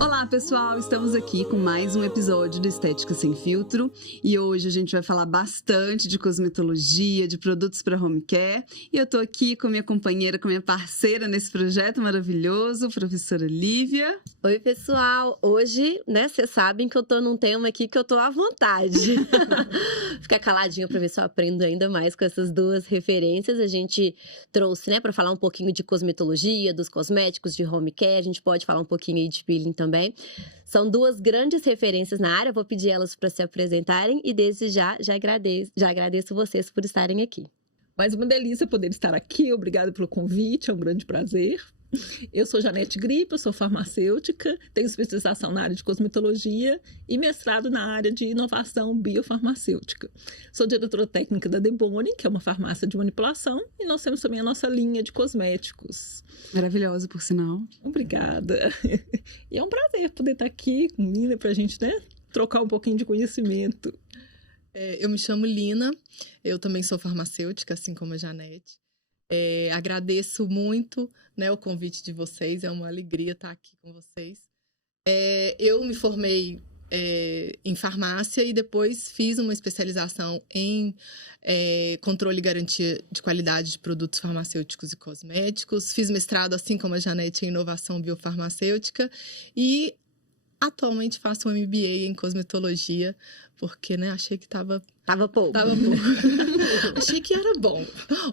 Olá pessoal, estamos aqui com mais um episódio do Estética Sem Filtro e hoje a gente vai falar bastante de cosmetologia, de produtos para home care e eu tô aqui com minha companheira, com minha parceira nesse projeto maravilhoso, professora Lívia. Oi pessoal, hoje, vocês sabem que eu tô num tema aqui que eu tô à vontade. Ficar caladinha para ver se eu aprendo ainda mais com essas duas referências. A gente trouxe, para falar um pouquinho de cosmetologia, dos cosméticos, de home care, a gente pode falar um pouquinho aí de peeling também. São duas grandes referências na área, vou pedir elas para se apresentarem e desde já agradeço vocês por estarem aqui. Mais uma delícia poder estar aqui, obrigada pelo convite, é um grande prazer. Eu sou Janete Gripa, sou farmacêutica, tenho especialização na área de cosmetologia e mestrado na área de inovação biofarmacêutica. Sou diretora técnica da Debone, que é uma farmácia de manipulação, e nós temos também a nossa linha de cosméticos. Maravilhosa, por sinal. Obrigada. E é um prazer poder estar aqui com Lina para a gente, trocar um pouquinho de conhecimento. Eu me chamo Lina, eu também sou farmacêutica, assim como a Janete. Agradeço muito o convite de vocês, é uma alegria estar aqui com vocês. Eu me formei em farmácia e depois fiz uma especialização em controle e garantia de qualidade de produtos farmacêuticos e cosméticos. Fiz mestrado, assim como a Janete, em inovação biofarmacêutica e atualmente faço um MBA em cosmetologia, porque achei que estava pouco. Achei que era bom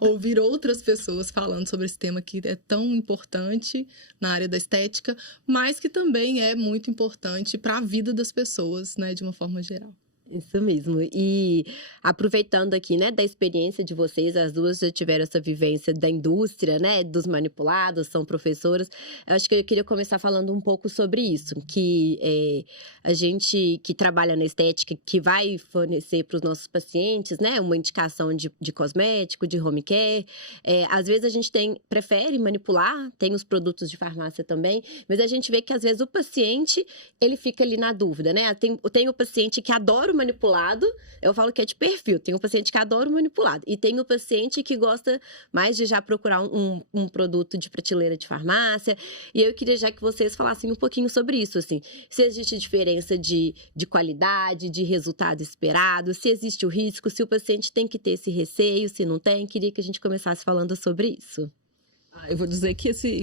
ouvir outras pessoas falando sobre esse tema que é tão importante na área da estética, mas que também é muito importante para a vida das pessoas, de uma forma geral. Isso mesmo. E aproveitando aqui, da experiência de vocês, as duas já tiveram essa vivência da indústria, dos manipulados, são professoras. Eu acho que eu queria começar falando um pouco sobre isso, que a gente que trabalha na estética, que vai fornecer para os nossos pacientes, uma indicação de cosmético, de home care. Às vezes a gente prefere manipular, tem os produtos de farmácia também, mas a gente vê que às vezes o paciente, ele fica ali na dúvida, Tem o paciente que adora o manipulado, eu falo que é de perfil. Tem o paciente que adora o manipulado. E tem o paciente que gosta mais de já procurar um produto de prateleira de farmácia. E eu queria já que vocês falassem um pouquinho sobre isso, assim. Se existe diferença de qualidade, de resultado esperado, se existe o risco, se o paciente tem que ter esse receio, se não tem. Queria que a gente começasse falando sobre isso. Eu vou dizer que esse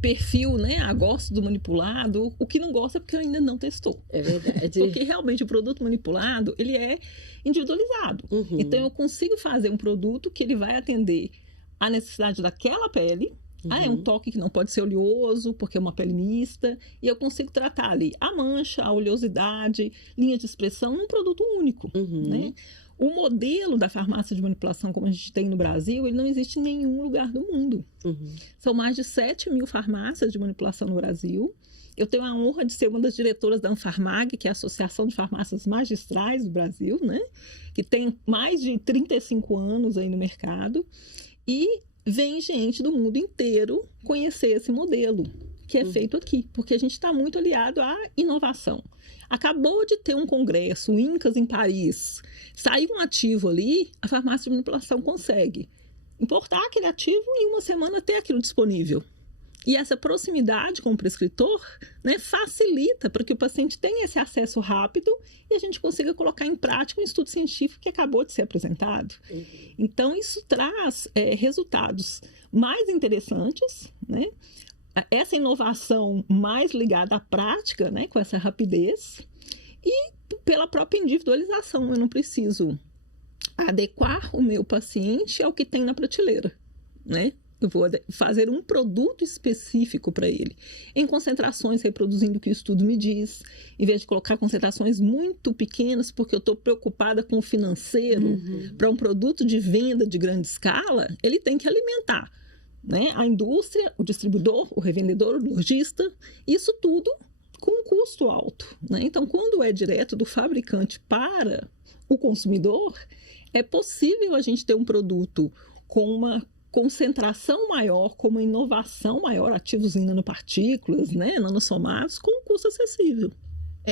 perfil, gosto do manipulado, o que não gosta é porque ainda não testou. É verdade. Porque realmente o produto manipulado, ele é individualizado. Uhum. Então eu consigo fazer um produto que ele vai atender a necessidade daquela pele. Uhum. É um toque que não pode ser oleoso, porque é uma pele mista. E eu consigo tratar ali a mancha, a oleosidade, linha de expressão num produto único, Uhum. O modelo da farmácia de manipulação, como a gente tem no Brasil, ele não existe em nenhum lugar do mundo. Uhum. São mais de 7.000 farmácias de manipulação no Brasil. Eu tenho a honra de ser uma das diretoras da Anfarmag, que é a Associação de Farmácias Magistrais do Brasil, que tem mais de 35 anos aí no mercado. E vem gente do mundo inteiro conhecer esse modelo que é feito aqui, porque a gente está muito aliado à inovação. Acabou de ter um congresso, o INCAS em Paris, saiu um ativo ali, a farmácia de manipulação consegue importar aquele ativo e em uma semana ter aquilo disponível. E essa proximidade com o prescritor facilita para que o paciente tenha esse acesso rápido e a gente consiga colocar em prática um estudo científico que acabou de ser apresentado. Uhum. Então, isso traz resultados mais interessantes, Essa inovação mais ligada à prática, com essa rapidez e pela própria individualização. Eu não preciso adequar o meu paciente ao que tem na prateleira, Eu vou fazer um produto específico para ele, em concentrações reproduzindo o que o estudo me diz, em vez de colocar concentrações muito pequenas, porque eu estou preocupada com o financeiro. Para um produto de venda de grande escala, ele tem que alimentar a indústria, o distribuidor, o revendedor, o lojista, isso tudo com um custo alto. Então, quando é direto do fabricante para o consumidor, é possível a gente ter um produto com uma concentração maior, com uma inovação maior, ativos em nanopartículas, nanosomados, com um custo acessível.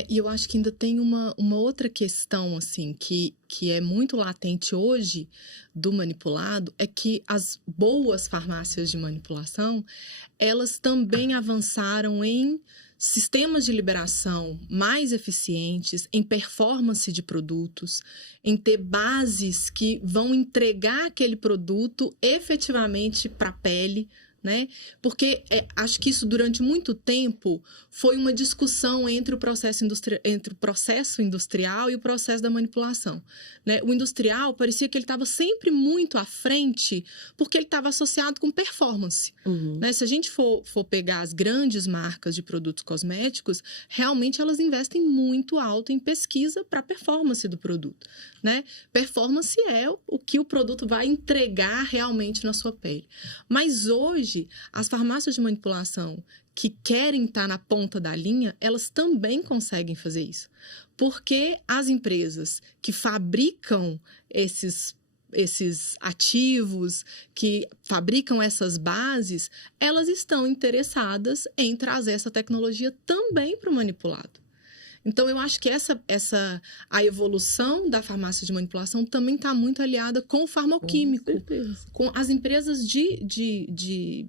E eu acho que ainda tem uma outra questão, assim, que é muito latente hoje do manipulado, é que as boas farmácias de manipulação, elas também avançaram em sistemas de liberação mais eficientes, em performance de produtos, em ter bases que vão entregar aquele produto efetivamente para a pele, né? Porque acho que isso durante muito tempo foi uma discussão entre o processo industrial e o processo da manipulação, né? O industrial parecia que ele estava sempre muito à frente porque ele estava associado com performance, né? Se a gente for pegar as grandes marcas de produtos cosméticos, realmente elas investem muito alto em pesquisa para a performance do produto, né? Performance é o que o produto vai entregar realmente na sua pele. Mas hoje as farmácias de manipulação que querem estar na ponta da linha, elas também conseguem fazer isso. Porque as empresas que fabricam esses ativos, que fabricam essas bases, elas estão interessadas em trazer essa tecnologia também para o manipulado. Então, eu acho que a evolução da farmácia de manipulação também está muito aliada com o farmacêutico, com as empresas de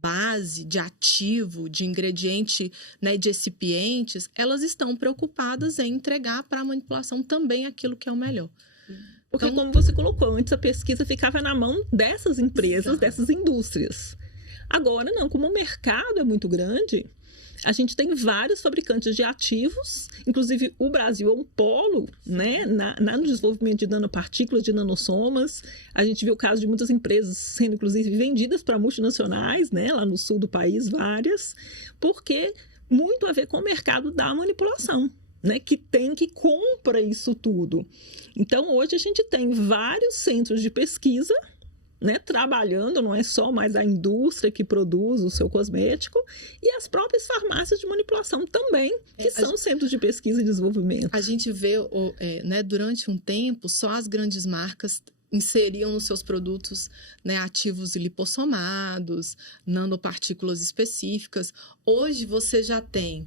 base, de ativo, de ingrediente, né, de excipientes, elas estão preocupadas em entregar para a manipulação também aquilo que é o melhor. Porque, então, como você colocou, antes a pesquisa ficava na mão dessas empresas, dessas indústrias. Agora, não, como o mercado é muito grande, a gente tem vários fabricantes de ativos, inclusive o Brasil é um polo, né, no desenvolvimento de nanopartículas, de nanossomas. A gente viu o caso de muitas empresas sendo, inclusive, vendidas para multinacionais, né, lá no sul do país, várias, porque muito a ver com o mercado da manipulação, né, que compra isso tudo. Então, hoje a gente tem vários centros de pesquisa, né, trabalhando, não é só mais a indústria que produz o seu cosmético, e as próprias farmácias de manipulação também, que são centros de pesquisa e desenvolvimento. A gente vê, né, durante um tempo, só as grandes marcas inseriam nos seus produtos, né, ativos lipossomados, nanopartículas específicas. Hoje você já tem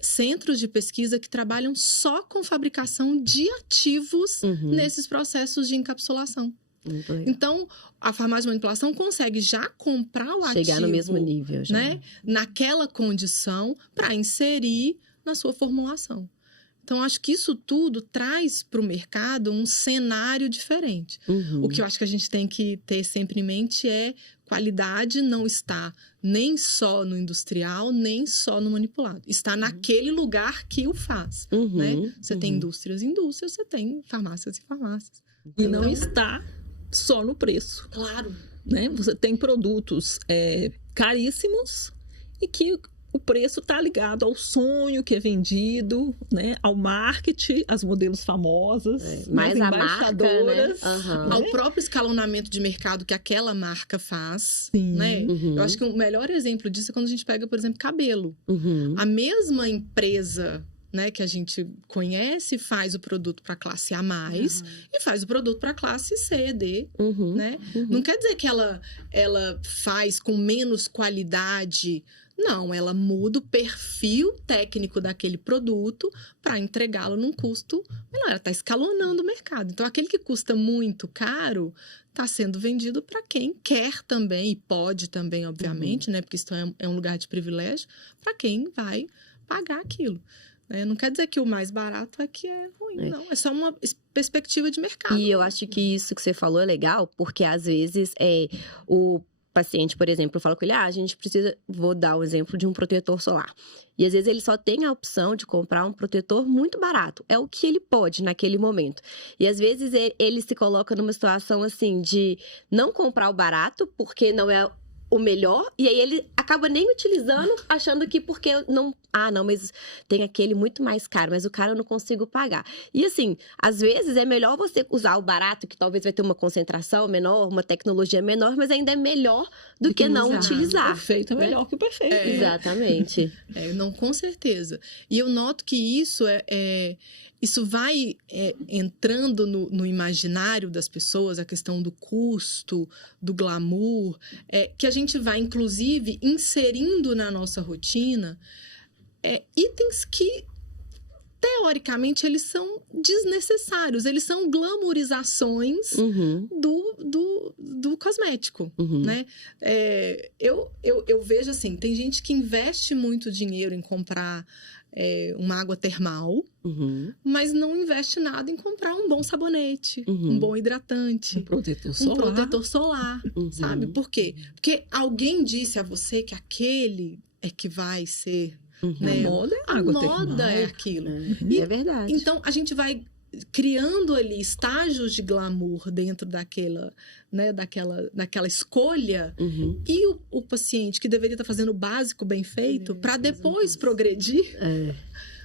centros de pesquisa que trabalham só com fabricação de ativos nesses processos de encapsulação. Então, a farmácia de manipulação consegue já comprar o ativo, chegar no mesmo nível, já, né, naquela condição para inserir na sua formulação. Então, acho que isso tudo traz para o mercado um cenário diferente. O que eu acho que a gente tem que ter sempre em mente é qualidade não está nem só no industrial, nem só no manipulado. Está naquele lugar que o faz. Né? Você tem indústrias, você tem farmácias e farmácias. E não está só no preço. Claro. Né? Você tem produtos caríssimos e que o preço está ligado ao sonho que é vendido, né? Ao marketing, às modelos famosas, mais a embaixadoras, marca, né? Ao próprio escalonamento de mercado que aquela marca faz. Sim. Né? Eu acho que o melhor exemplo disso é quando a gente pega, por exemplo, cabelo. A mesma empresa, né, que a gente conhece, faz o produto para a classe A+, e faz o produto para a classe C, D, né? Não quer dizer que ela faz com menos qualidade. Não, ela muda o perfil técnico daquele produto para entregá-lo num custo menor. Ela está escalonando o mercado. Então, aquele que custa muito caro está sendo vendido para quem quer também, e pode também, obviamente, né? Porque isso é um lugar de privilégio, para quem vai pagar aquilo. Não quer dizer que o mais barato é que é ruim, não. É só uma perspectiva de mercado. E eu acho que isso que você falou é legal, porque às vezes o paciente, por exemplo, eu falo com ele, a gente precisa, vou dar o exemplo de um protetor solar. E às vezes ele só tem a opção de comprar um protetor muito barato. É o que ele pode naquele momento. E às vezes ele se coloca numa situação assim de não comprar o barato, porque não é o melhor, e aí ele acaba nem utilizando, achando que porque não... não, mas tem aquele muito mais caro, mas o cara eu não consigo pagar. E assim, às vezes é melhor você usar o barato, que talvez vai ter uma concentração menor, uma tecnologia menor, mas ainda é melhor do que não utilizar. O perfeito é melhor que o perfeito. Exatamente. Não, com certeza. E eu noto que isso isso vai entrando no imaginário das pessoas, a questão do custo, do glamour, que a gente vai, inclusive, inserindo na nossa rotina itens que teoricamente, eles são desnecessários. Eles são glamourizações do cosmético, né? Eu vejo assim, tem gente que investe muito dinheiro em comprar uma água termal, mas não investe nada em comprar um bom sabonete, um bom hidratante, um protetor solar, sabe? Por quê? Porque alguém disse a você que aquele é que vai ser... Né? A moda é água termal. A moda é aquilo. É verdade. Então, a gente vai criando ali estágios de glamour dentro daquela, né, daquela escolha, e o paciente que deveria estar fazendo o básico bem feito para depois progredir,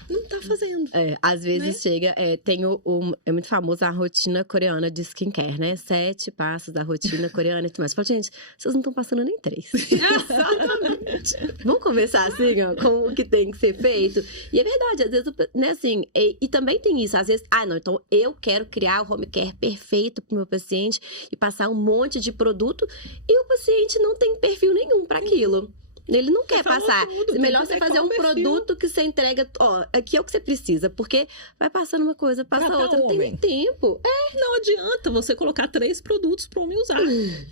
não está fazendo. Às vezes né? chega, é muito famosa a rotina coreana de skincare, né? 7 passos da rotina coreana e tudo mais. Fala, gente, vocês não estão passando nem 3. Exatamente. Vamos conversar assim, ó, com o que tem que ser feito. E é verdade, às vezes, né, assim, e também tem isso, às vezes, não, então eu quero criar o home care perfeito pro meu paciente e passar um monte de produto, e o paciente não tem perfil nenhum para aquilo. Ele não quer passar. Melhor você fazer um produto que você entrega. Aqui é o que você precisa. Porque vai passando uma coisa, passa outra. Não tem nem tempo. Não adianta você colocar 3 produtos para o homem usar.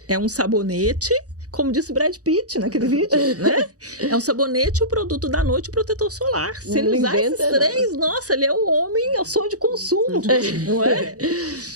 É um sabonete, como disse Brad Pitt naquele vídeo, né? É um sabonete, o produto da noite e o protetor solar. Se ele usar esses 3, nossa, ele é o homem, é o sonho de consumo. Não é?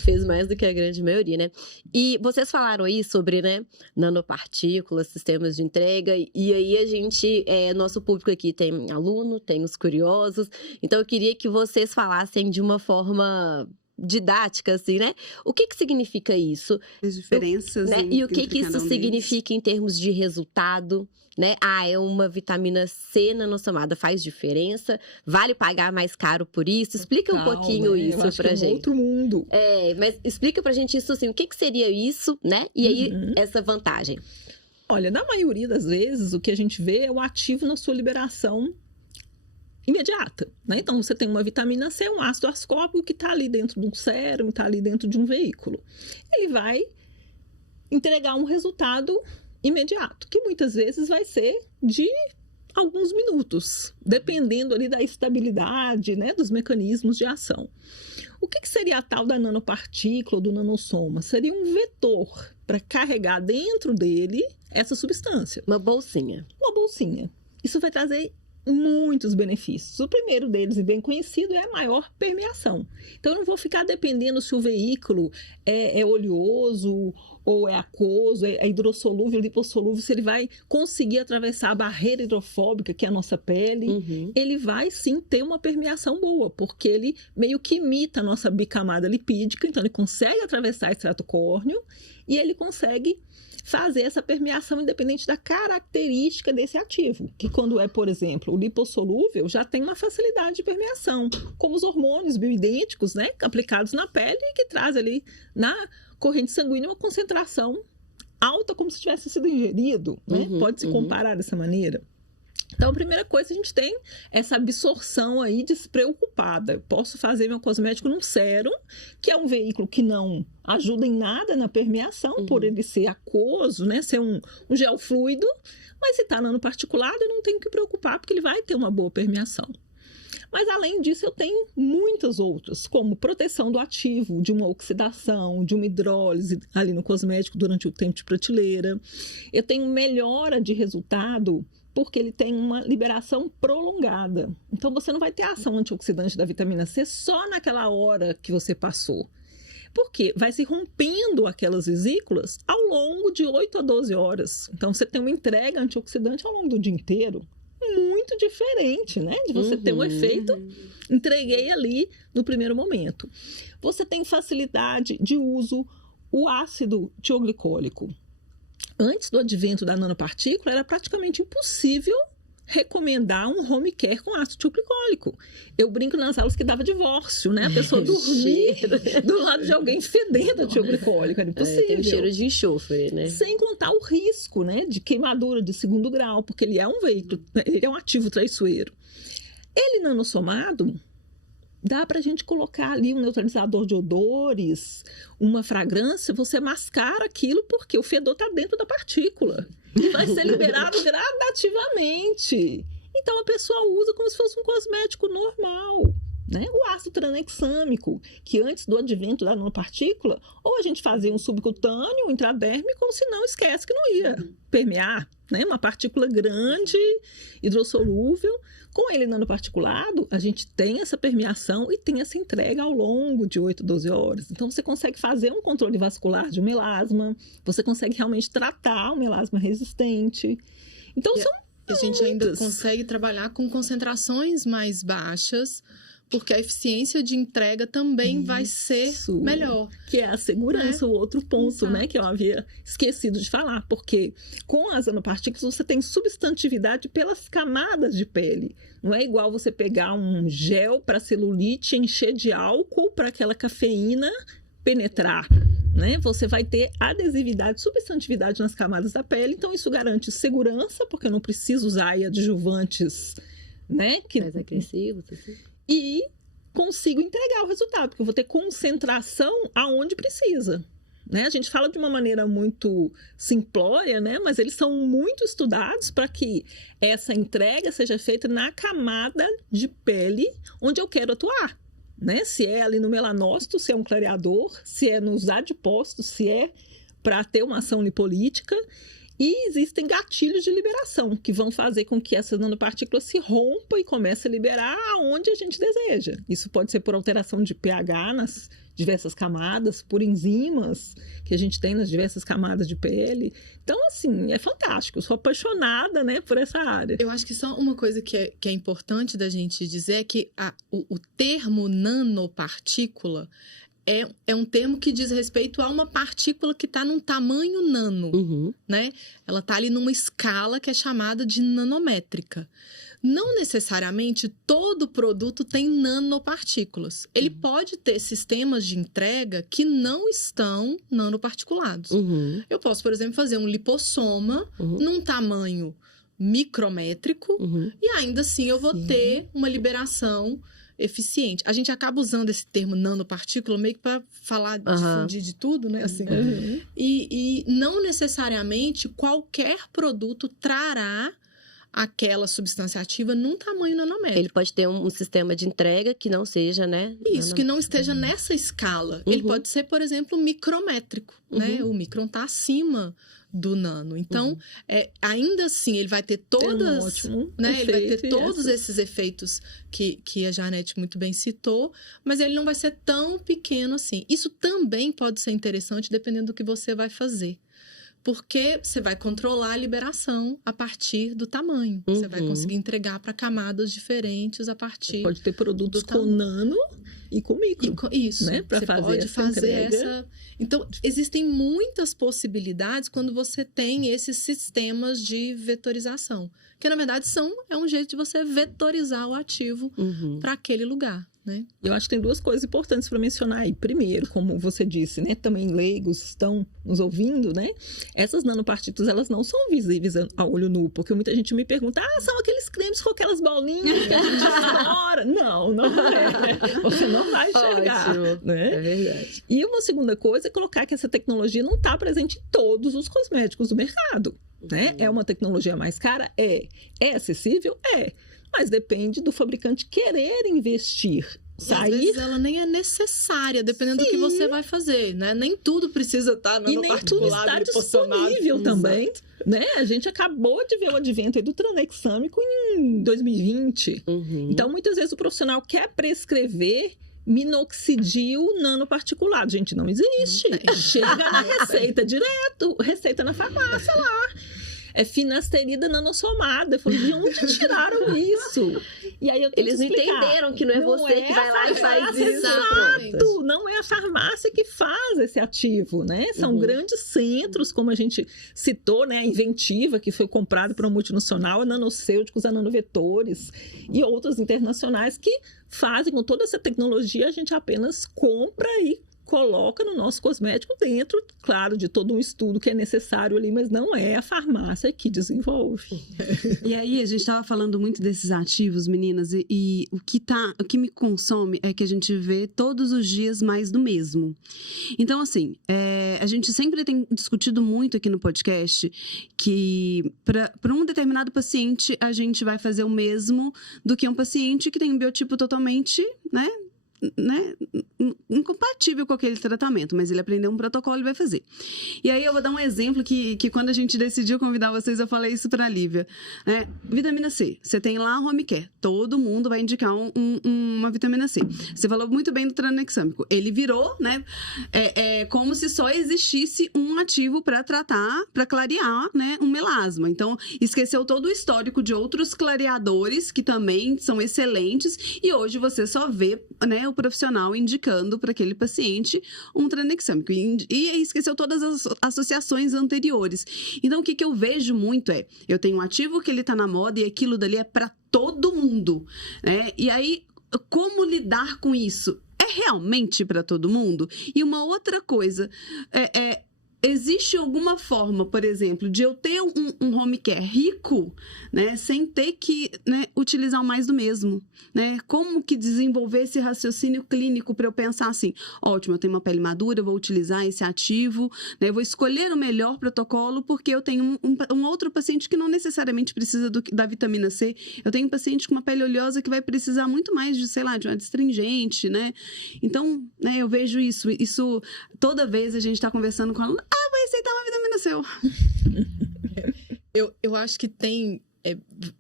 Fez mais do que a grande maioria, né? E vocês falaram aí sobre, né, nanopartículas, sistemas de entrega, e aí a gente, nosso público aqui tem aluno, tem os curiosos, então eu queria que vocês falassem de uma forma didática, assim, né? O que significa isso? As diferenças. Né? E o que isso significa em termos de resultado? Né? É uma vitamina C nanossomada, faz diferença? Vale pagar mais caro por isso? Explica um pouquinho isso pra gente. É outro mundo. Mas explica pra gente isso, assim, o que seria isso, né? E aí, essa vantagem. Olha, na maioria das vezes, o que a gente vê é o ativo na sua liberação imediata, né? Então, você tem uma vitamina C, um ácido ascórbico que está ali dentro de um sérum, está ali dentro de um veículo. Ele vai entregar um resultado imediato, que muitas vezes vai ser de alguns minutos, dependendo ali da estabilidade, né, dos mecanismos de ação. O que seria a tal da nanopartícula ou do nanossoma? Seria um vetor para carregar dentro dele essa substância. Uma bolsinha. Uma bolsinha. Isso vai trazer muitos benefícios. O primeiro deles, e bem conhecido, é a maior permeação. Então, eu não vou ficar dependendo se o veículo é oleoso ou é aquoso, é hidrossolúvel, lipossolúvel, se ele vai conseguir atravessar a barreira hidrofóbica, que é a nossa pele. Ele vai, sim, ter uma permeação boa, porque ele meio que imita a nossa bicamada lipídica, então ele consegue atravessar o extrato córneo e ele consegue fazer essa permeação independente da característica desse ativo, que quando é, por exemplo, o lipossolúvel, já tem uma facilidade de permeação, como os hormônios bioidênticos, né, aplicados na pele, que traz ali na corrente sanguínea uma concentração alta, como se tivesse sido ingerido, né? Pode se comparar dessa maneira. Então, a primeira coisa, a gente tem essa absorção aí despreocupada. Eu posso fazer meu cosmético num sérum, que é um veículo que não ajuda em nada na permeação, por ele ser aquoso, né? Ser um gel fluido, mas se está nanoparticulado, eu não tenho que preocupar, porque ele vai ter uma boa permeação. Mas, além disso, eu tenho muitas outras, como proteção do ativo, de uma oxidação, de uma hidrólise ali no cosmético durante o tempo de prateleira. Eu tenho melhora de resultado, porque ele tem uma liberação prolongada. Então, você não vai ter a ação antioxidante da vitamina C só naquela hora que você passou. Porque vai se rompendo aquelas vesículas ao longo de 8 a 12 horas. Então, você tem uma entrega antioxidante ao longo do dia inteiro. Muito diferente, né? De você ter um efeito, entreguei ali no primeiro momento. Você tem facilidade de uso, o ácido tioglicólico. Antes do advento da nanopartícula, era praticamente impossível recomendar um home care com ácido tioglicólico. Eu brinco nas aulas que dava divórcio, né? A pessoa dormir do lado de alguém fedendo a tioglicólico, era impossível. Tem um cheiro de enxofre, né? Sem contar o risco, né, de queimadura de 2º grau, porque ele é um veículo, ele é um ativo traiçoeiro. Ele nanossomado, dá pra gente colocar ali um neutralizador de odores, uma fragrância, você mascara aquilo porque o fedor tá dentro da partícula. E vai ser liberado gradativamente. Então, a pessoa usa como se fosse um cosmético normal. né? O ácido tranexâmico, que antes do advento da nanopartícula, ou a gente fazia um subcutâneo, um intradérmico, ou se não, esquece que não ia permear, né? Uma partícula grande, hidrossolúvel. Com ele nanoparticulado, a gente tem essa permeação e tem essa entrega ao longo de 8, 12 horas. Então, você consegue fazer um controle vascular de um melasma, você consegue realmente tratar o melasma resistente. Então, são a gente ainda consegue trabalhar com concentrações mais baixas, porque a eficiência de entrega também vai ser melhor. Que é a segurança, o outro ponto, né? Que eu havia esquecido de falar. Porque com as nanopartículas você tem substantividade pelas camadas de pele. Não é igual você pegar um gel para celulite, encher de álcool para aquela cafeína penetrar. Né? Você vai ter adesividade, substantividade nas camadas da pele. Então isso garante segurança, porque eu não preciso usar aí adjuvantes, né? Mais agressivos, assim. E consigo entregar o resultado, porque eu vou ter concentração aonde precisa. Né? A gente fala de uma maneira muito simplória, né? Mas eles são muito estudados para que essa entrega seja feita na camada de pele onde eu quero atuar. Né? Se é ali no melanócito, se é um clareador, se é nos adipócitos, se é para ter uma ação lipolítica. E existem gatilhos de liberação que vão fazer com que essa nanopartícula se rompa e comece a liberar aonde a gente deseja. Isso pode ser por alteração de pH nas diversas camadas, por enzimas que a gente tem nas diversas camadas de pele. Então, assim, é fantástico. Eu sou apaixonada, né, por essa área. Eu acho que só uma coisa que é importante da gente dizer é que o termo nanopartícula é um termo que diz respeito a uma partícula que está num tamanho nano, né? Ela está ali numa escala que é chamada de nanométrica. Não necessariamente todo produto tem nanopartículas. Ele pode ter sistemas de entrega que não estão nanoparticulados. Eu posso, por exemplo, fazer um lipossoma num tamanho micrométrico e ainda assim eu vou ter uma liberação eficiente. A gente acaba usando esse termo nanopartícula meio que para falar, difundir de tudo, né? Assim. E não necessariamente qualquer produto trará aquela substância ativa num tamanho nanométrico. Ele pode ter um sistema de entrega que não seja, né? Isso, que não esteja nessa escala. Ele pode ser, por exemplo, micrométrico, né? O micron está acima do nano. Então, ainda assim, ele vai ter todas, né? Ele vai ter todos esses efeitos que a Janete muito bem citou, mas ele não vai ser tão pequeno assim. Isso também pode ser interessante dependendo do que você vai fazer. Porque você vai controlar a liberação a partir do tamanho. Você vai conseguir entregar para camadas diferentes a partir. Pode ter produtos com nano e com micro. Isso, né? Para fazer essa. Então, existem muitas possibilidades quando você tem esses sistemas de vetorização. Que, na verdade, é um jeito de você vetorizar o ativo para aquele lugar. Né? Eu acho que tem duas coisas importantes para mencionar aí. Primeiro, como você disse, né, também leigos estão nos ouvindo, né? Essas nanopartículas, elas não são visíveis a olho nu, porque muita gente me pergunta, são aqueles cremes com aquelas bolinhas que a gente estoura. Não é. Você não vai enxergar. Né? É verdade. E uma segunda coisa é colocar que essa tecnologia não está presente em todos os cosméticos do mercado. Né? É uma tecnologia mais cara? É acessível? É. Mas depende do fabricante querer investir. Às vezes ela nem é necessária, dependendo do que você vai fazer, né? Nem tudo precisa estar no particular. E nem tudo está disponível também. Né? A gente acabou de ver o advento aí do tranexâmico em 2020. Então, muitas vezes o profissional quer prescrever minoxidil nanoparticulado. Gente, não existe. Chega na receita direto, receita na farmácia lá. É finasterida nanossomada. Eu falei, de onde tiraram isso? E aí eles não entenderam que não é você que vai lá e faz isso. Exato! Não é a farmácia que faz esse ativo, né? São grandes centros, como a gente citou, né? A Inventiva, que foi comprada por uma multinacional, a Nanocêuticos, a Nanovetores e outras internacionais que fazem com toda essa tecnologia, a gente apenas compra e coloca no nosso cosmético dentro, claro, de todo um estudo que é necessário ali, mas não é a farmácia que desenvolve. E aí, a gente estava falando muito desses ativos, meninas, e o que me consome é que a gente vê todos os dias mais do mesmo. Então, assim, a gente sempre tem discutido muito aqui no podcast que para um determinado paciente, a gente vai fazer o mesmo do que um paciente que tem um biotipo totalmente, né, incompatível com aquele tratamento, mas ele aprendeu um protocolo e vai fazer. E aí eu vou dar um exemplo que quando a gente decidiu convidar vocês, eu falei isso pra Lívia, né? Vitamina C, você tem lá a Home Care, todo mundo vai indicar uma vitamina C. Você falou muito bem do tranexâmico, ele virou, né, como se só existisse um ativo para tratar, para clarear, né, um melasma. Então, esqueceu todo o histórico de outros clareadores que também são excelentes e hoje você só vê, né, o profissional indicando para aquele paciente um tranexâmico. E esqueceu todas as associações anteriores. Então, o que eu vejo muito eu tenho um ativo que ele tá na moda e aquilo dali é para todo mundo, né? E aí, como lidar com isso? É realmente para todo mundo? E uma outra coisa, existe alguma forma, por exemplo, de eu ter um home care rico, né, sem ter que, né, utilizar mais do mesmo, né? Como que desenvolver esse raciocínio clínico para eu pensar assim, ótimo, eu tenho uma pele madura, eu vou utilizar esse ativo, né, eu vou escolher o melhor protocolo porque eu tenho um outro paciente que não necessariamente precisa da vitamina C, eu tenho um paciente com uma pele oleosa que vai precisar muito mais de, sei lá, de uma astringente, né? Então, né, eu vejo isso toda vez a gente está conversando com ela, vou aceitar uma vitamina C. Eu acho que tem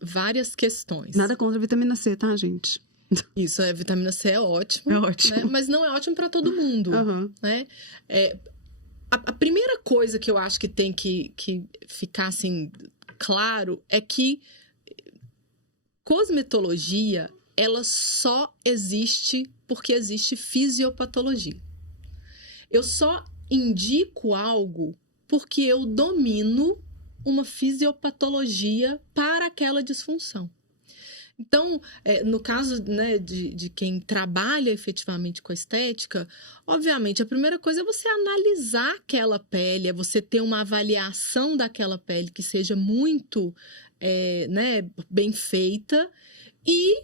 várias questões. Nada contra a vitamina C, tá, gente? Isso, a vitamina C é ótimo. É ótimo. Né? Mas não é ótimo para todo mundo. Uhum. Né? A primeira coisa que eu acho que tem que ficar assim, claro é que cosmetologia, ela só existe porque existe fisiopatologia. Eu só indico algo porque eu domino uma fisiopatologia para aquela disfunção. Então, no caso, né, de quem trabalha efetivamente com a estética, obviamente, a primeira coisa é você analisar aquela pele, é você ter uma avaliação daquela pele que seja muito né, bem feita e,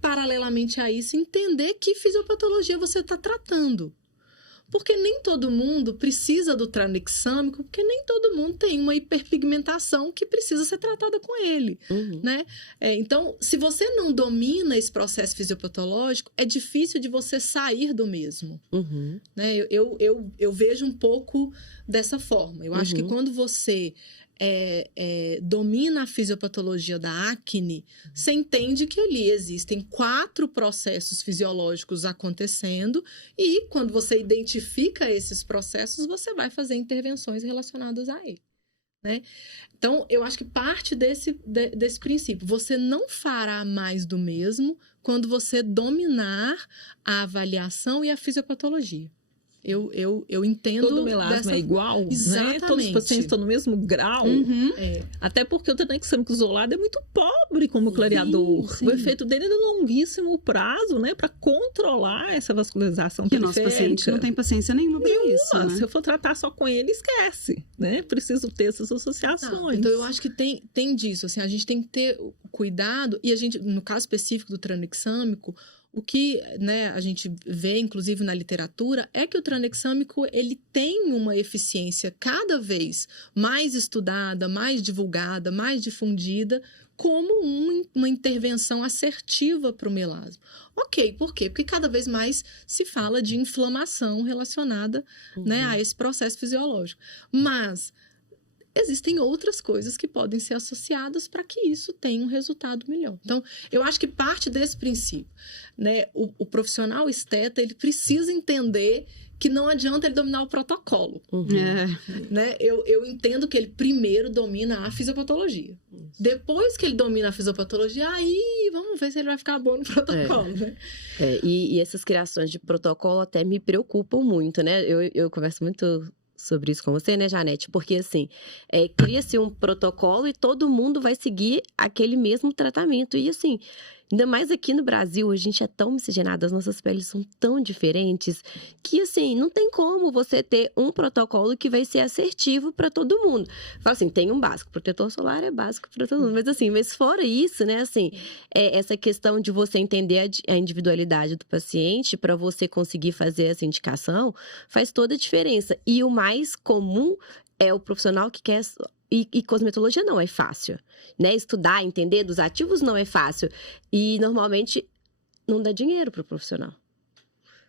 paralelamente a isso, entender que fisiopatologia você está tratando. Porque nem todo mundo precisa do tranexâmico, porque nem todo mundo tem uma hiperpigmentação que precisa ser tratada com ele, né? Então, se você não domina esse processo fisiopatológico, é difícil de você sair do mesmo, né? Eu vejo um pouco dessa forma. Eu acho que quando você domina a fisiopatologia da acne, você entende que ali existem 4 processos fisiológicos acontecendo e quando você identifica esses processos, você vai fazer intervenções relacionadas a ele, né? Então, eu acho que parte desse princípio. Você não fará mais do mesmo quando você dominar a avaliação e a fisiopatologia. Eu entendo. Todo melasma é igual, exatamente, né? Todos os pacientes estão no mesmo grau. Até porque o tranexâmico isolado é muito pobre como clareador. Sim. O efeito dele é de longuíssimo prazo, né? Para controlar essa vascularização periférica. E o nosso paciente não tem paciência nenhuma para isso, né? Se eu for tratar só com ele, esquece, né? Preciso ter essas associações. Então, eu acho que tem disso. Assim, a gente tem que ter cuidado. E a gente, no caso específico do tranexâmico, o que, né, a gente vê, inclusive, na literatura, é que o tranexâmico ele tem uma eficiência cada vez mais estudada, mais divulgada, mais difundida, como uma intervenção assertiva para o melasma. Ok, por quê? Porque cada vez mais se fala de inflamação relacionada, né, a esse processo fisiológico. Mas existem outras coisas que podem ser associadas para que isso tenha um resultado melhor. Então, eu acho que parte desse princípio, né, o profissional esteta, ele precisa entender que não adianta ele dominar o protocolo. Né? Eu entendo que ele primeiro domina a fisiopatologia. Depois que ele domina a fisiopatologia, aí vamos ver se ele vai ficar bom no protocolo. Né? E essas criações de protocolo até me preocupam muito, né? Eu converso muito sobre isso com você, né, Janete? Porque, assim, cria-se um protocolo e todo mundo vai seguir aquele mesmo tratamento. E, assim, Ainda mais aqui no Brasil, a gente é tão miscigenado, as nossas peles são tão diferentes que, assim, não tem como você ter um protocolo que vai ser assertivo para todo mundo. Fala assim, tem um básico, protetor solar é básico para todo mundo, mas assim, mas fora isso, né, assim, essa questão de você entender a individualidade do paciente para você conseguir fazer essa indicação faz toda a diferença. E o mais comum é o profissional que quer... E cosmetologia não é fácil, né? Estudar, entender dos ativos não é fácil. E, normalmente, não dá dinheiro para o profissional.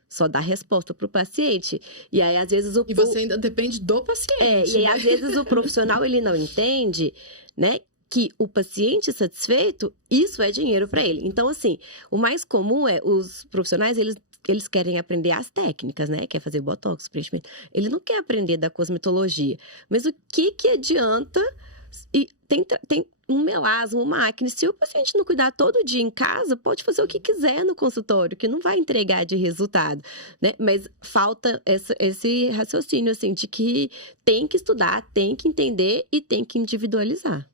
Só dá resposta para o paciente. E aí, às vezes... E você ainda depende do paciente. E aí, às vezes, o profissional, ele não entende, né? Que o paciente satisfeito, isso é dinheiro para ele. Então, assim, o mais comum é os profissionais, eles querem aprender as técnicas, né? Quer fazer botox, preenchimento. Ele não quer aprender da cosmetologia. Mas o que adianta... E tem um melasma, uma acne. Se o paciente não cuidar todo dia em casa, pode fazer o que quiser no consultório, que não vai entregar de resultado, né? Mas falta esse raciocínio, assim, de que tem que estudar, tem que entender e tem que individualizar.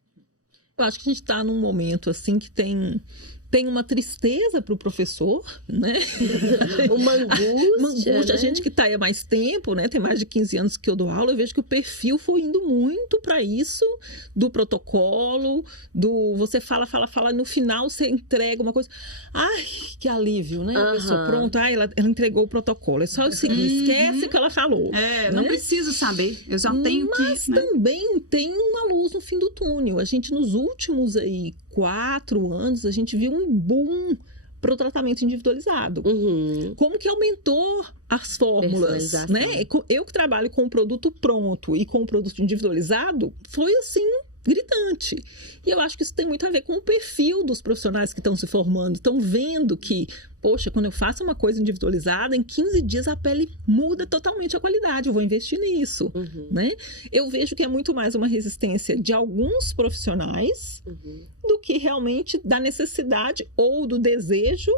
Eu acho que a gente está num momento, assim, que tem uma tristeza para o professor, né? Uma angústia, né? A né? gente que está aí há mais tempo, né? Tem mais de 15 anos que eu dou aula, eu vejo que o perfil foi indo muito para isso, do protocolo, você fala, e no final você entrega uma coisa. Ai, que alívio, né? A pessoa, pronto, ela entregou o protocolo. É só eu seguir, esquece o que ela falou. Não preciso saber, eu já tenho Mas que... Né? também tem uma luz no fim do túnel. A gente, nos últimos aí 4 anos, a gente viu um boom para o tratamento individualizado. Como que aumentou as fórmulas, né? Eu que trabalho com o produto pronto e com o produto individualizado, foi assim, gritante. E eu acho que isso tem muito a ver com o perfil dos profissionais que estão se formando, estão vendo que, poxa, quando eu faço uma coisa individualizada, em 15 dias a pele muda totalmente a qualidade, eu vou investir nisso, né? Eu vejo que é muito mais uma resistência de alguns profissionais do que realmente da necessidade ou do desejo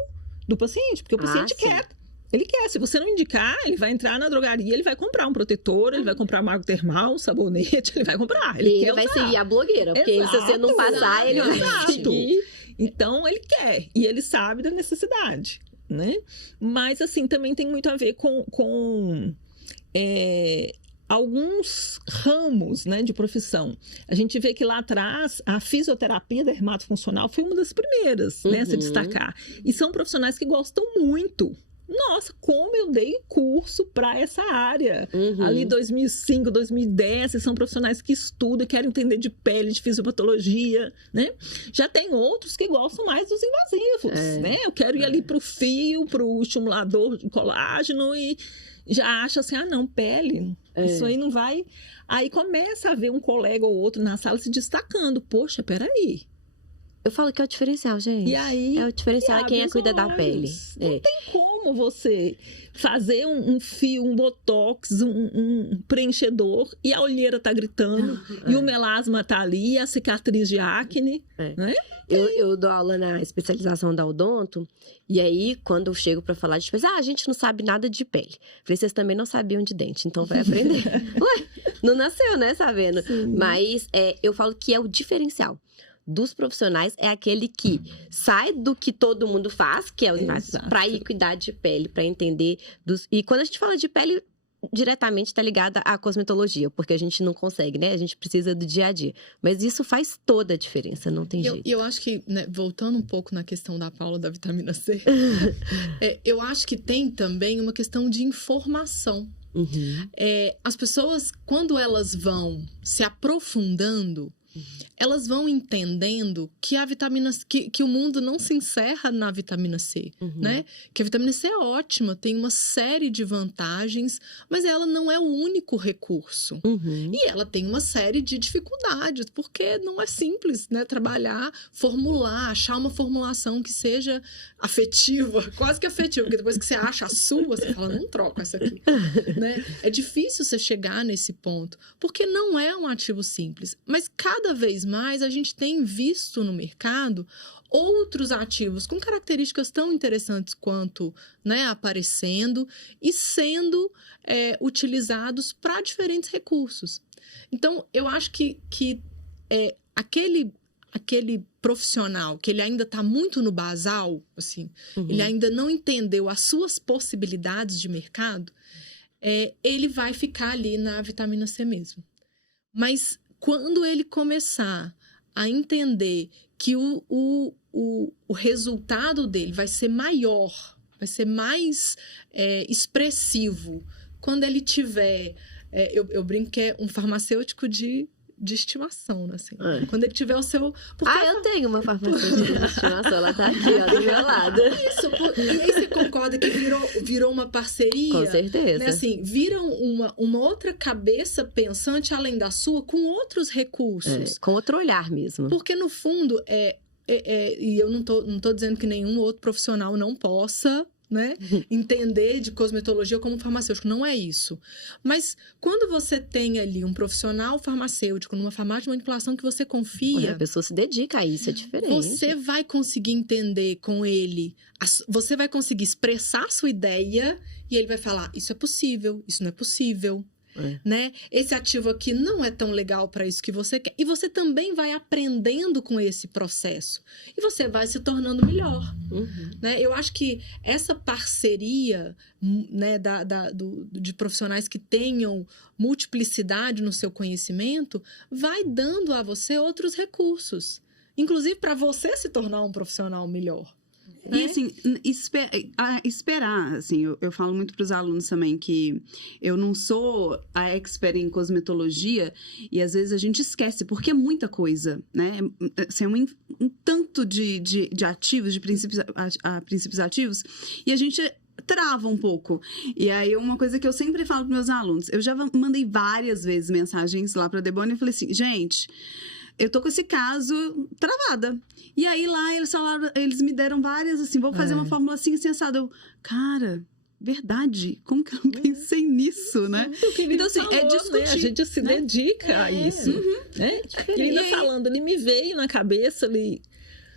do paciente, porque o paciente quer. Ele quer, se você não indicar, ele vai entrar na drogaria, ele vai comprar um protetor, ele vai comprar um água termal, um sabonete, ele vai comprar. Ele vai seguir a blogueira, porque se você não passar, ele vai seguir. Então, ele quer, e ele sabe da necessidade, né? Mas, assim, também tem muito a ver com alguns ramos, né, de profissão. A gente vê que lá atrás, a fisioterapia dermatofuncional foi uma das primeiras, né, a se destacar. E são profissionais que gostam muito. Nossa, como eu dei curso para essa área. Ali 2005, 2010, são profissionais que estudam, querem entender de pele, de fisiopatologia, né? Já tem outros que gostam mais dos invasivos, né? Eu quero ir ali para o fio, para o estimulador de colágeno e já acha assim, não, pele, isso aí não vai... Aí começa a ver um colega ou outro na sala se destacando. Poxa, peraí. Eu falo que é o diferencial, gente. E aí, o diferencial é quem cuida da pele. Não tem como você fazer um fio, um botox, um preenchedor e a olheira tá gritando, e o melasma tá ali, e a cicatriz de acne, né? Eu dou aula na especialização da odonto, e aí, quando eu chego pra falar de pele, a gente não sabe nada de pele. Falei, vocês também não sabiam de dente, então vai aprender. Ué, não nasceu, né, sabendo? Sim. Mas eu falo que é o diferencial dos profissionais, é aquele que sai do que todo mundo faz, que é o para ir cuidar de pele, para entender E quando a gente fala de pele, diretamente está ligada à cosmetologia, porque a gente não consegue, né? A gente precisa do dia a dia. Mas isso faz toda a diferença, não tem jeito. E eu acho que, né, voltando um pouco na questão da Paula da vitamina C, eu acho que tem também uma questão de informação. As pessoas, quando elas vão se aprofundando, elas vão entendendo que a vitamina que o mundo não se encerra na vitamina C, né? Que a vitamina C é ótima, tem uma série de vantagens, mas ela não é o único recurso. E ela tem uma série de dificuldades, porque não é simples, né? Trabalhar, formular, achar uma formulação que seja afetiva, quase que afetiva, porque depois que você acha a sua, você fala, não troco essa aqui, né? É difícil você chegar nesse ponto, porque não é um ativo simples, mas cada vez mais a gente tem visto no mercado outros ativos com características tão interessantes quanto, né, aparecendo e sendo utilizados para diferentes recursos. Então, eu acho que aquele profissional que ele ainda está muito no basal, assim, ele ainda não entendeu as suas possibilidades de mercado, ele vai ficar ali na vitamina C mesmo. Mas quando ele começar a entender que o resultado dele vai ser maior, vai ser mais expressivo, quando ele tiver... eu brinco que é um farmacêutico de estimação, né? Assim. Quando ele tiver o seu... eu tenho uma farmacêutica de estimação, ela tá aqui, ó, do meu lado. Isso, e aí você concorda que virou uma parceria? Com certeza. Né? Assim, vira uma outra cabeça pensante além da sua, com outros recursos. Com outro olhar mesmo. Porque, no fundo, e eu não tô dizendo que nenhum outro profissional não possa... Né? Entender de cosmetologia como farmacêutico, não é isso. Mas quando você tem ali um profissional farmacêutico numa farmácia de manipulação que você confia... A pessoa se dedica a isso, é diferente. Você vai conseguir entender com ele, você vai conseguir expressar a sua ideia e ele vai falar, isso é possível, isso não é possível. Né? Esse ativo aqui não é tão legal para isso que você quer. E você também vai aprendendo com esse processo. E você vai se tornando melhor. Né? Eu acho que essa parceria, né, de profissionais que tenham multiplicidade no seu conhecimento vai dando a você outros recursos. Inclusive para você se tornar um profissional melhor. E assim, esperar, assim, eu falo muito para os alunos também que eu não sou a expert em cosmetologia e às vezes a gente esquece, porque é muita coisa, né? Assim, um tanto de ativos, de princípios ativos, e a gente trava um pouco. E aí, uma coisa que eu sempre falo para meus alunos, eu já mandei várias vezes mensagens lá para a Debone e falei assim, gente... Eu tô com esse caso travada. E aí lá eles me deram várias, assim, vou fazer uma fórmula assim, assado. Eu, cara, verdade, como que eu não pensei nisso, né? Então, assim, é discutir. Né? A gente se dedica a isso. Né? E ainda falando, ele me veio na cabeça ali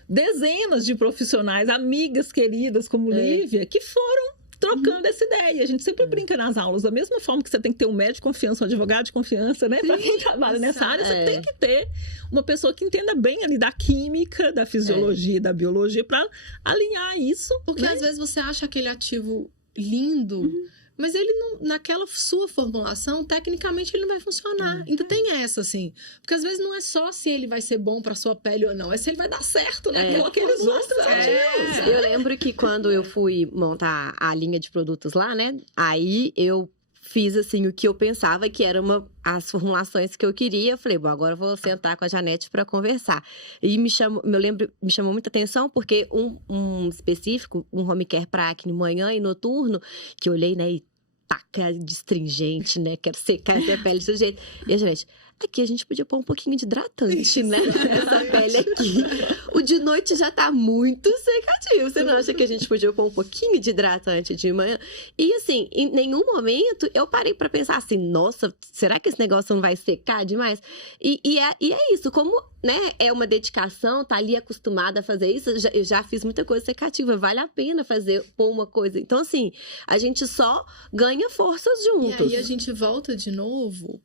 dezenas de profissionais, amigas queridas como Lívia, que foram trocando essa ideia. A gente sempre brinca nas aulas, da mesma forma que você tem que ter um médico de confiança, um advogado de confiança, né? Para quem trabalha nessa área, você tem que ter uma pessoa que entenda bem ali da química, da fisiologia, da biologia, para alinhar isso. Porque às vezes você acha aquele ativo lindo, mas ele não, naquela sua formulação, tecnicamente ele não vai funcionar. Então tem essa, assim. Porque às vezes não é só se ele vai ser bom pra sua pele ou não, é se ele vai dar certo, né? Aqueles outros ativos. Eu lembro que quando eu fui montar a linha de produtos lá, né? Aí eu fiz, assim, o que eu pensava que era as formulações que eu queria. Eu falei, bom, agora eu vou sentar com a Janete para conversar. E me chamou muita atenção, porque um específico, um home care para acne manhã e noturno, que eu olhei, né, e taca destringente, né, quero secar essa pele desse jeito. E a Janete, aqui a gente podia pôr um pouquinho de hidratante, né, nessa pele aqui. O de noite já tá muito secativo. Você não acha que a gente podia pôr um pouquinho de hidratante de manhã? E assim, em nenhum momento eu parei pra pensar assim, nossa, será que esse negócio não vai secar demais? E é isso, como, né, é uma dedicação, tá ali acostumada a fazer isso, eu já fiz muita coisa secativa, vale a pena pôr uma coisa. Então assim, a gente só ganha forças juntos. E aí a gente volta de novo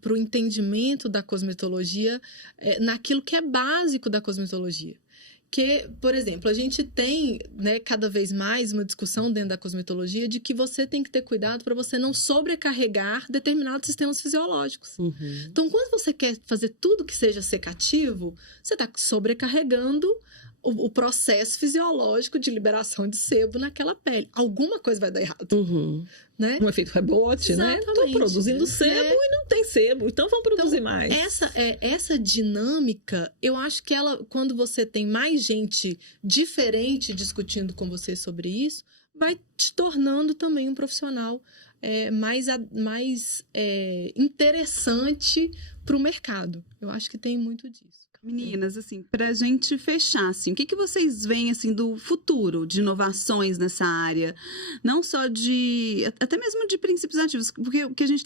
pro entendimento da cosmetologia naquilo que é básico da cosmetologia. Que, por exemplo, a gente tem, né, cada vez mais uma discussão dentro da cosmetologia de que você tem que ter cuidado para você não sobrecarregar determinados sistemas fisiológicos. Então, quando você quer fazer tudo que seja secativo, você está sobrecarregando o processo fisiológico de liberação de sebo naquela pele. Alguma coisa vai dar errado. Né? Um efeito rebote, né? Estão produzindo sebo e não tem sebo, então vão produzir mais. Essa dinâmica, eu acho que ela, quando você tem mais gente diferente discutindo com você sobre isso, vai te tornando também um profissional mais interessante para o mercado. Eu acho que tem muito disso. Meninas, assim, pra gente fechar, assim, o que vocês veem, assim, do futuro de inovações nessa área? Não só até mesmo de princípios ativos, porque o que a gente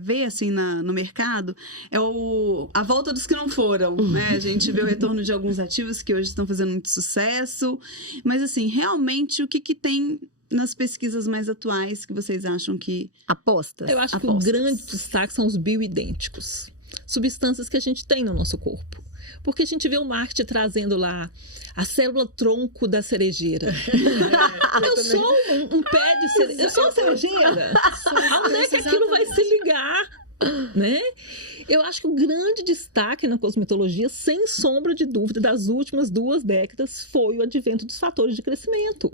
vê, assim, no mercado é a volta dos que não foram, né? A gente vê o retorno de alguns ativos que hoje estão fazendo muito sucesso, mas, assim, realmente, o que tem nas pesquisas mais atuais que vocês acham que... Eu acho que o grande destaque são os bioidênticos. Substâncias que a gente tem no nosso corpo. Porque a gente vê o marketing trazendo lá a célula tronco da cerejeira. Eu sou um pé de cerejeira. Eu sou uma cerejeira. Onde é que aquilo vai se ligar? Né? Eu acho que o grande destaque na cosmetologia, sem sombra de dúvida, das últimas 2 décadas, foi o advento dos fatores de crescimento.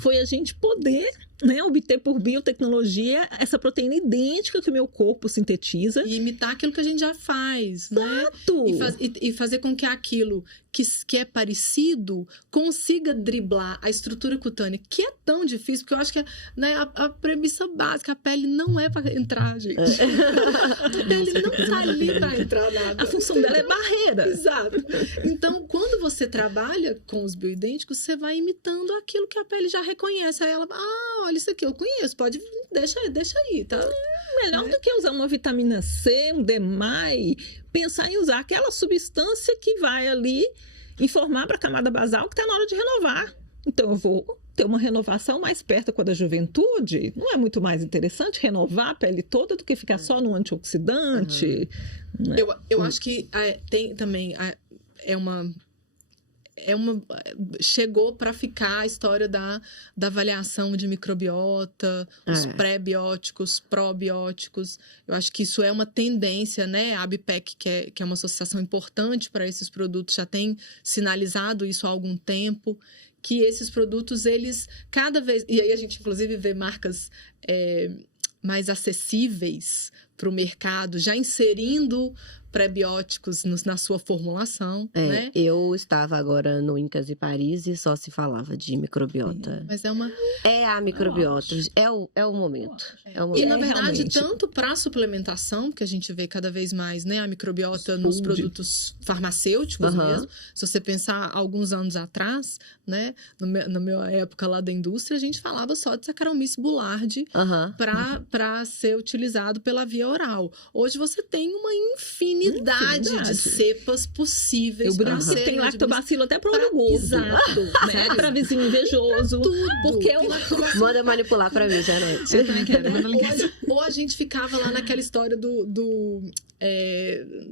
Foi a gente poder, né, obter por biotecnologia essa proteína idêntica que o meu corpo sintetiza. E imitar aquilo que a gente já faz, Exato. né? E fazer com que aquilo que é parecido consiga driblar a estrutura cutânea, que é tão difícil, porque eu acho que né, a premissa básica, a pele não é para entrar, gente. A pele não tá ali para entrar nada. A função dela é barreira. Exato. Então, quando você trabalha com os bioidênticos, você vai imitando aquilo que a pele já reconhece. Aí ela, olha isso aqui, eu conheço, pode, deixa aí, tá? Melhor do que usar uma vitamina C, um DMAI, pensar em usar aquela substância que vai ali informar para a camada basal que está na hora de renovar. Então, eu vou ter uma renovação mais perto com a da juventude. Não é muito mais interessante renovar a pele toda do que ficar só no antioxidante? Né? Eu acho que tem também... chegou para ficar a história da avaliação de microbiota, os pré-bióticos, probióticos. Eu acho que isso é uma tendência, né? A ABPEC, que é uma associação importante para esses produtos, já tem sinalizado isso há algum tempo, que esses produtos, eles cada vez... E aí a gente, inclusive, vê marcas mais acessíveis para o mercado, já inserindo pré-bióticos na sua formulação, né? Eu estava agora no Incas e Paris e só se falava de microbiota. Mas é uma... É a microbiota, é o momento. É o momento. E, na verdade, realmente. tanto para a suplementação, que a gente vê cada vez mais, né, a microbiota nos produtos farmacêuticos mesmo. Se você pensar alguns anos atrás, né, na minha época lá da indústria, a gente falava só de Saccharomyces boulardii para ser utilizado pela via oral. Hoje você tem uma infinidade de cepas possíveis. O Brasil tem lactobacilo até para olho gordo. Exato. Né? Para vizinho invejoso. Tudo. Porque é uma... Manda manipular para mim, Janete. Eu também quero. Ou a gente ficava lá naquela história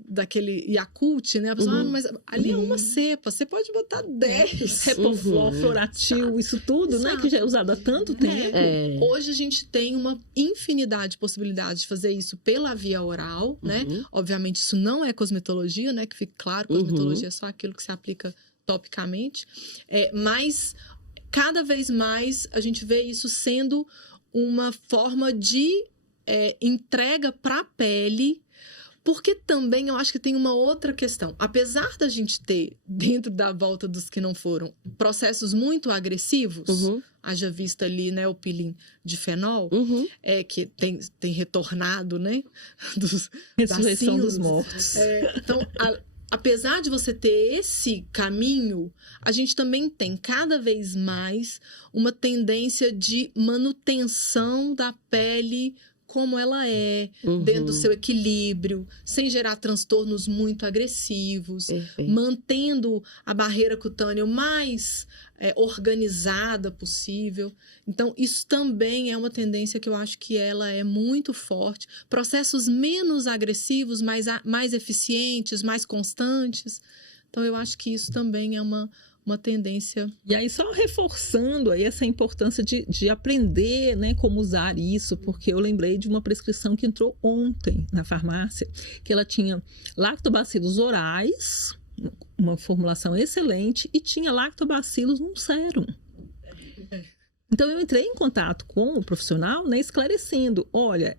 daquele Yakult, né? A pessoa, mas ali é uma cepa, você pode botar 10. Repoflor, Floratil, isso tudo, né? Que já é usado há tanto tempo. Hoje a gente tem uma infinidade de possibilidades de fazer isso pela via oral, né? Obviamente, isso não é cosmetologia, né? Que fique claro, cosmetologia é só aquilo que se aplica topicamente. Mas, cada vez mais, a gente vê isso sendo uma forma de entrega para a pele, porque também eu acho que tem uma outra questão. Apesar da gente ter, dentro da volta dos que não foram, processos muito agressivos, haja vista ali, né, o peeling de fenol, que tem retornado, né? Ressurreição dos mortos. Então, apesar de você ter esse caminho, a gente também tem cada vez mais uma tendência de manutenção da pele como ela é, dentro do seu equilíbrio, sem gerar transtornos muito agressivos, mantendo a barreira cutânea o mais organizada possível. Então, isso também é uma tendência que eu acho que ela é muito forte. Processos menos agressivos, mais eficientes, mais constantes. Então, eu acho que isso também é uma tendência. E aí, só reforçando aí essa importância de aprender, né, como usar isso, porque eu lembrei de uma prescrição que entrou ontem na farmácia, que ela tinha lactobacilos orais, uma formulação excelente, e tinha lactobacilos num sérum. Então, eu entrei em contato com o profissional, né, esclarecendo, olha,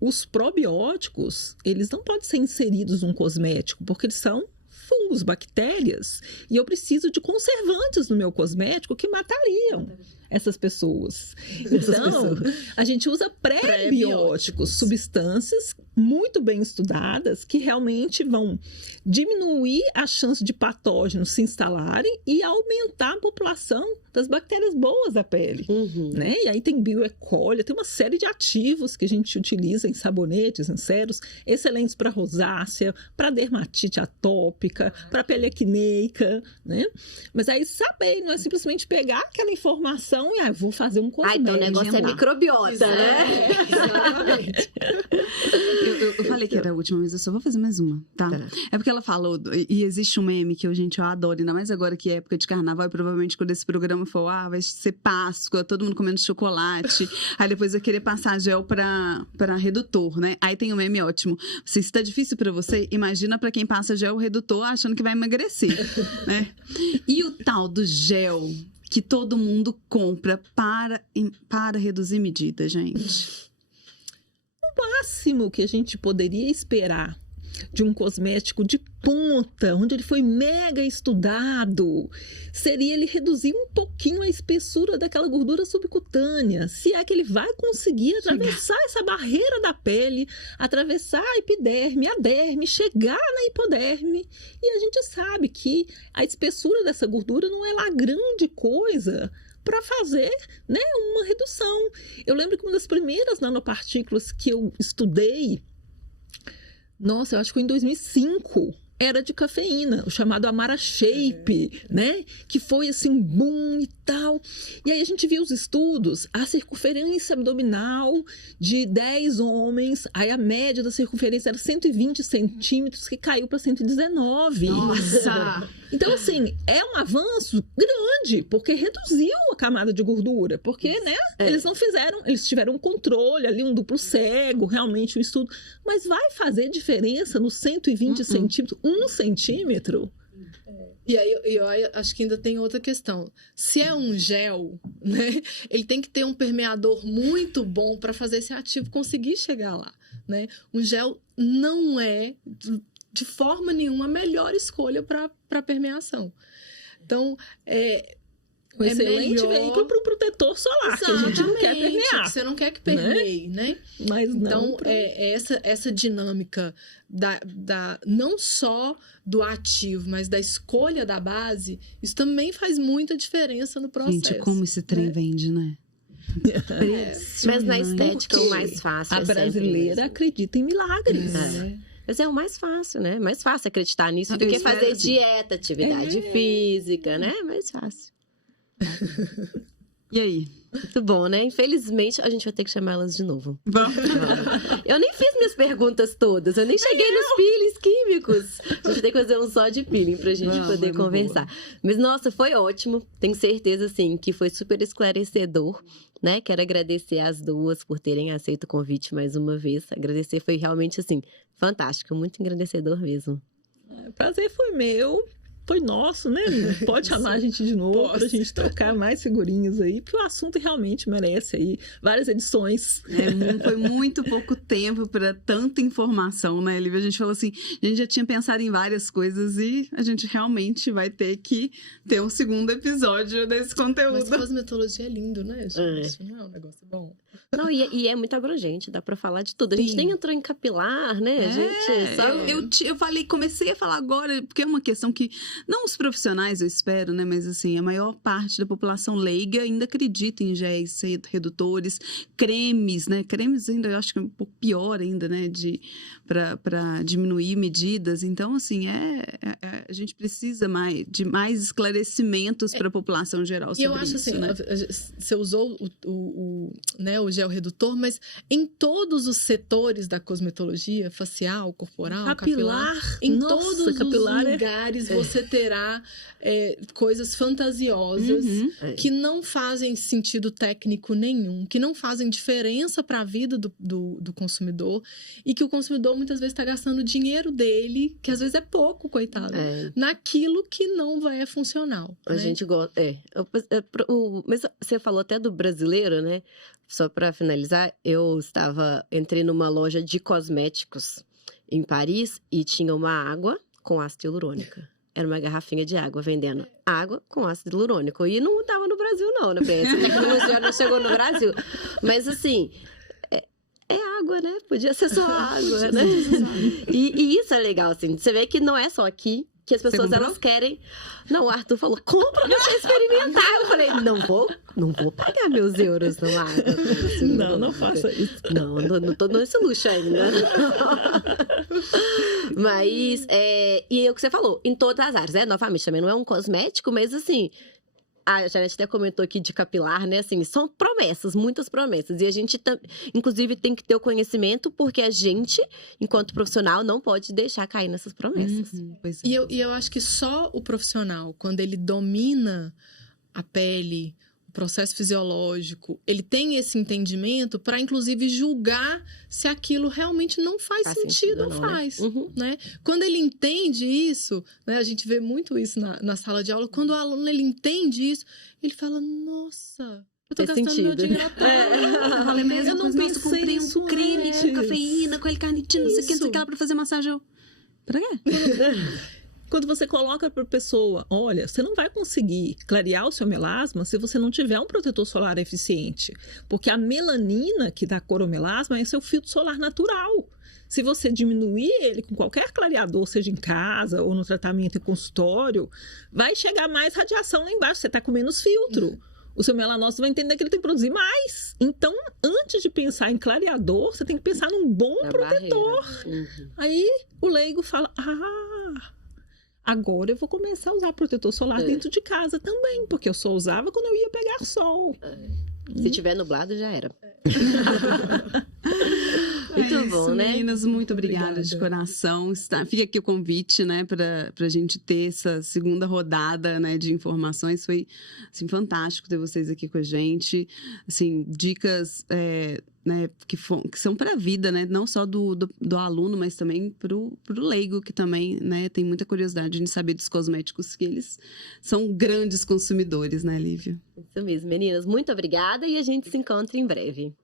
os probióticos, eles não podem ser inseridos num cosmético, porque eles são fungos, bactérias, e eu preciso de conservantes no meu cosmético que matariam essas pessoas. Então, a gente usa pré-bióticos, substâncias muito bem estudadas que realmente vão diminuir a chance de patógenos se instalarem e aumentar a população das bactérias boas da pele. Né? E aí tem bioE. coli, tem uma série de ativos que a gente utiliza em sabonetes, em ceros, excelentes para rosácea, para dermatite atópica, para pele acneica, né? Mas aí saber, não é simplesmente pegar aquela informação e vou fazer um cosmético. Então o negócio é microbiota, né? Exatamente. Eu falei que era a última, mas eu só vou fazer mais uma, tá? É porque ela falou, e existe um meme que eu adoro, ainda mais agora que é época de carnaval, e provavelmente quando esse programa for, vai ser Páscoa, todo mundo comendo chocolate, aí depois vai querer passar gel pra redutor, né? Aí tem um meme ótimo. Se está difícil pra você, imagina pra quem passa gel redutor achando que vai emagrecer, né? E o tal do gel que todo mundo compra para reduzir medida, gente. O máximo que a gente poderia esperar de um cosmético de ponta, onde ele foi mega estudado, seria ele reduzir um pouquinho a espessura daquela gordura subcutânea. Se é que ele vai conseguir atravessar essa barreira da pele, atravessar a epiderme, a derme, chegar na hipoderme. E a gente sabe que a espessura dessa gordura não é lá grande coisa para fazer, né, uma redução. Eu lembro que uma das primeiras nanopartículas que eu estudei, nossa, eu acho que foi em 2005, era de cafeína, o chamado Amara Shape, né? Que foi assim, boom e tal. E aí a gente viu os estudos, a circunferência abdominal de 10 homens, aí a média da circunferência era 120 centímetros, que caiu para 119. Nossa! Então, assim, é um avanço grande, porque reduziu a camada de gordura, porque, né, eles não fizeram, eles tiveram um controle ali, um duplo cego, realmente um estudo, mas vai fazer diferença nos 120 centímetros, 1 centímetro? E aí, eu acho que ainda tem outra questão. Se é um gel, né, ele tem que ter um permeador muito bom para fazer esse ativo conseguir chegar lá, né? Um gel não é de forma nenhuma a melhor escolha para permeação. Então, um excelente veículo para um protetor solar, que a gente não quer permear. Que você não quer que permeie, né? Mas não. Então, essa dinâmica não só do ativo, mas da escolha da base, isso também faz muita diferença no processo. Gente, como esse trem vende, né? Mas na estética é o mais fácil. A brasileira acredita em milagres. Mas é o mais fácil, né? Mais fácil acreditar nisso do que fazer dieta, atividade física, né? Mais fácil. E aí? Muito bom, né? Infelizmente, a gente vai ter que chamar elas de novo. Vamos. Eu nem fiz minhas perguntas todas. Eu nem cheguei nos peelings químicos. A gente tem que fazer um só de peeling pra gente poder conversar. Mas, nossa, foi ótimo. Tenho certeza, assim, que foi super esclarecedor, né? Quero agradecer às duas por terem aceito o convite mais uma vez. Agradecer foi realmente, assim, fantástico. Muito engrandecedor mesmo. O prazer foi meu. Foi nosso, né? Pode chamar a gente de novo pra gente trocar mais figurinhas aí, porque o assunto realmente merece aí várias edições. Foi muito pouco tempo para tanta informação, né, Lívia? A gente falou assim, a gente já tinha pensado em várias coisas e a gente realmente vai ter que ter um segundo episódio desse conteúdo. Mas cosmetologia é lindo, né, gente? Não é um negócio bom. Não, e é muito abrangente, dá pra falar de tudo. A gente nem entrou em capilar, né? Eu falei, comecei a falar agora, porque é uma questão que, não os profissionais, eu espero, né? Mas assim, a maior parte da população leiga ainda acredita em géis redutores, cremes, né? Cremes ainda, eu acho que é um pouco pior ainda, né? Para diminuir medidas. Então, assim, a gente precisa de mais esclarecimentos para a população geral sobre isso. E eu acho assim, né? Você usou o gel redutor, mas em todos os setores da cosmetologia, facial, corporal, capilar em todos os lugares você terá coisas fantasiosas que não fazem sentido técnico nenhum, que não fazem diferença para a vida do consumidor e que o consumidor muitas vezes está gastando o dinheiro dele, que às vezes é pouco, coitado, naquilo que não vai funcional. A gente gosta. Mas você falou até do brasileiro, né? Só para finalizar, entrei numa loja de cosméticos em Paris e tinha uma água com ácido hialurônico. Era uma garrafinha de água vendendo água com ácido hialurônico. E não estava no Brasil, não, né? Essa tecnologia não chegou no Brasil. Mas, assim, é água, né? Podia ser só água, né? E isso é legal, assim. Você vê que não é só aqui que as pessoas, elas querem... Não, o Arthur falou, compra, deixa eu experimentar. Eu falei, não vou pagar meus euros numa água. Não faça isso. Não tô nesse luxo ainda. Mas, e é o que você falou, em todas as áreas, né? Novamente, também não é um cosmético, mas assim... A Janete até comentou aqui de capilar, né? Assim, são promessas, muitas promessas. E a gente, inclusive, tem que ter o conhecimento, porque a gente, enquanto profissional, não pode deixar cair nessas promessas. Pois é. E eu acho que só o profissional, quando ele domina a pele, o processo fisiológico, ele tem esse entendimento para, inclusive, julgar se aquilo realmente não faz sentido ou não, faz. Né? Né? Quando ele entende isso, né, a gente vê muito isso na sala de aula, quando o aluno ele entende isso, ele fala, nossa, eu tô gastando meu dinheiro à toa. Eu falei mesmo, Eu não nossa, comprei pensei um creme nisso com cafeína, com L-carnitina, não sei o que, não sei o que lá pra fazer massagem. Eu, pra quê? Quando você coloca para a pessoa, olha, você não vai conseguir clarear o seu melasma se você não tiver um protetor solar eficiente. Porque a melanina que dá cor ao melasma é seu filtro solar natural. Se você diminuir ele com qualquer clareador, seja em casa ou no tratamento em consultório, vai chegar mais radiação lá embaixo, você está com menos filtro. O seu melanócito vai entender que ele tem que produzir mais. Então, antes de pensar em clareador, você tem que pensar num bom protetor. Aí o leigo fala, agora eu vou começar a usar protetor solar dentro de casa também, porque eu só usava quando eu ia pegar sol. Se tiver nublado, já era. Muito bom, né? Meninas, muito obrigada de coração. Fica aqui o convite, né, pra gente ter essa segunda rodada, né, de informações. Foi, assim, fantástico ter vocês aqui com a gente. Assim, dicas, né, que são para a vida, né, não só do aluno, mas também pro leigo, que também, né, tem muita curiosidade de saber dos cosméticos, que eles são grandes consumidores, né, Lívia? Isso mesmo, meninas. Muito obrigada e a gente se encontra em breve.